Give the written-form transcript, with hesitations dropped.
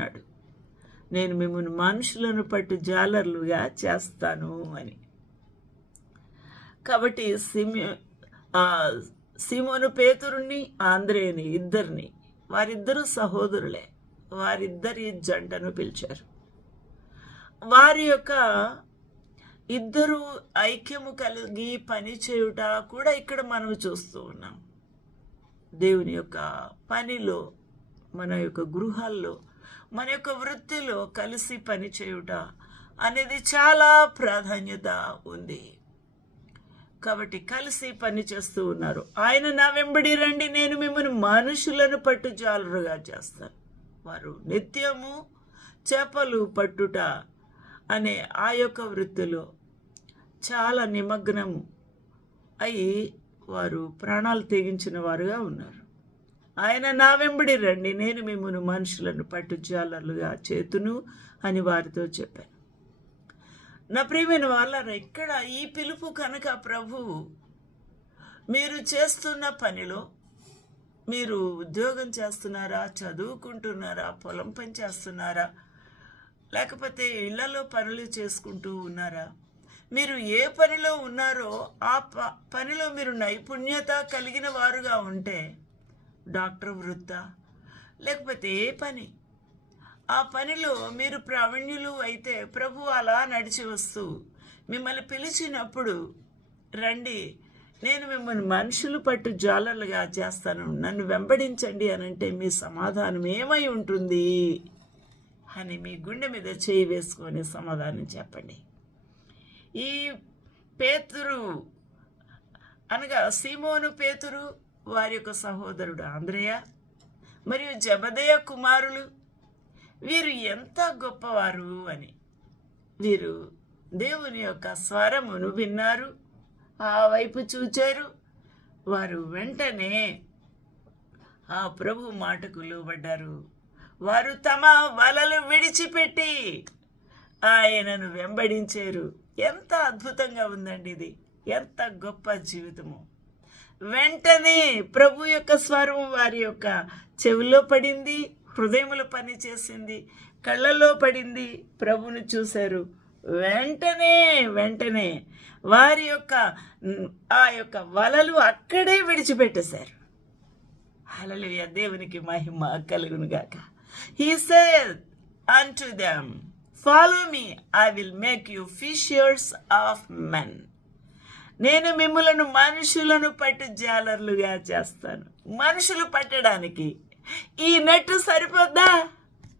చెప్తున్నాడు, నేను మిమ్మల్ని మనుషులను పట్టు జాలర్లుగా చేస్తాను అని. కాబట్టి సీమోను పేతురుని ఆంద్రేయుని ఇద్దరిని, వారిద్దరూ సహోదరులే, వారిద్దరి జంటను పిలిచారు. వారి యొక్క ఇద్దరు ఐక్యము కలిగి పని చేయుట కూడా ఇక్కడ మనం చూస్తూ ఉన్నాం. దేవుని యొక్క పనిలో, మన యొక్క గృహాల్లో, మన యొక్క వృత్తిలో కలిసి పని చేయుట అనేది చాలా ప్రాధాన్యత ఉంది. కాబట్టి కలిసి పని చేస్తూ ఉన్నారు. ఆయన నా వెంబడి రండి, నేను మిమ్మల్ని మనుషులను పట్టు జాలరుగా చేస్తాను. వారు నిత్యము చేపలు పట్టుట అనే ఆ యొక్క వృత్తిలో చాలా నిమగ్నం అయి వారు ప్రాణాలు తెగించిన వారుగా ఉన్నారు. ఆయన నా వెంబడి రండి, నేను మిమ్మల్ని మనుషులను పట్టు జాలరులుగా చేతును అని వారితో చెప్పాను. నా ప్రియమైన వాళ్ళారా, ఇక్కడ ఈ పిలుపు కనుక ప్రభువు మీరు చేస్తున్న పనిలో, మీరు ఉద్యోగం చేస్తున్నారా, చదువుకుంటున్నారా, పొలం పని చేస్తున్నారా, లేకపోతే ఇళ్లలో పనులు చేసుకుంటూ ఉన్నారా, మీరు ఏ పనిలో ఉన్నారో ఆ పనిలో మీరు నైపుణ్యత కలిగిన వారుగా ఉంటే, డాక్టర్ వృత్తా లేకపోతే ఏ పని, ఆ పనిలో మీరు ప్రావీణ్యులు అయితే ప్రభు అలా నడిచి వస్తూ మిమ్మల్ని పిలిచినప్పుడు రండి, నేను మిమ్మల్ని మనుషులు పట్టు జాలర్లుగా చేస్తాను, నన్ను వెంబడించండి అనంటే మీ సమాధానం ఏమై ఉంటుంది అని మీ గుండె మీద చేయి వేసుకొని సమాధానం చెప్పండి. ఈ పేతురు అనగా సీమోను పేతురు, వారి యొక్క సహోదరుడు ఆంద్రేయ మరియు జబదయ కుమారులు, వీరు ఎంత గొప్పవారు అని వీరు దేవుని యొక్క స్వరమును విన్నారు, ఆ వైపు చూచారు. వారు వెంటనే ఆ ప్రభు మాటకు లోబడ్డారు. వారు తమ వలలు విడిచిపెట్టి ఆయనను వెంబడించారు. ఎంత అద్భుతంగా ఉందండి ఇది, ఎంత గొప్ప జీవితము. వెంటనే ప్రభు యొక్క స్వరం వారి యొక్క చెవిలో పడింది, హృదయములో పని చేసింది, కళ్ళల్లో పడింది. ప్రభుని చూశారు. వెంటనే వారి యొక్క ఆ యొక్క వలలు అక్కడే విడిచిపెట్టేశారు. హల్లెలూయా, దేవునికి మహిమ కలుగును గాక. He said unto them, follow me, I will make you fishers of men. నేను మిమ్ములను మనుషులను పట్టు జాలర్లుగా చేస్తాను. మనుషులు పట్టడానికి ఈ నెట్టు సరిపోద్దా?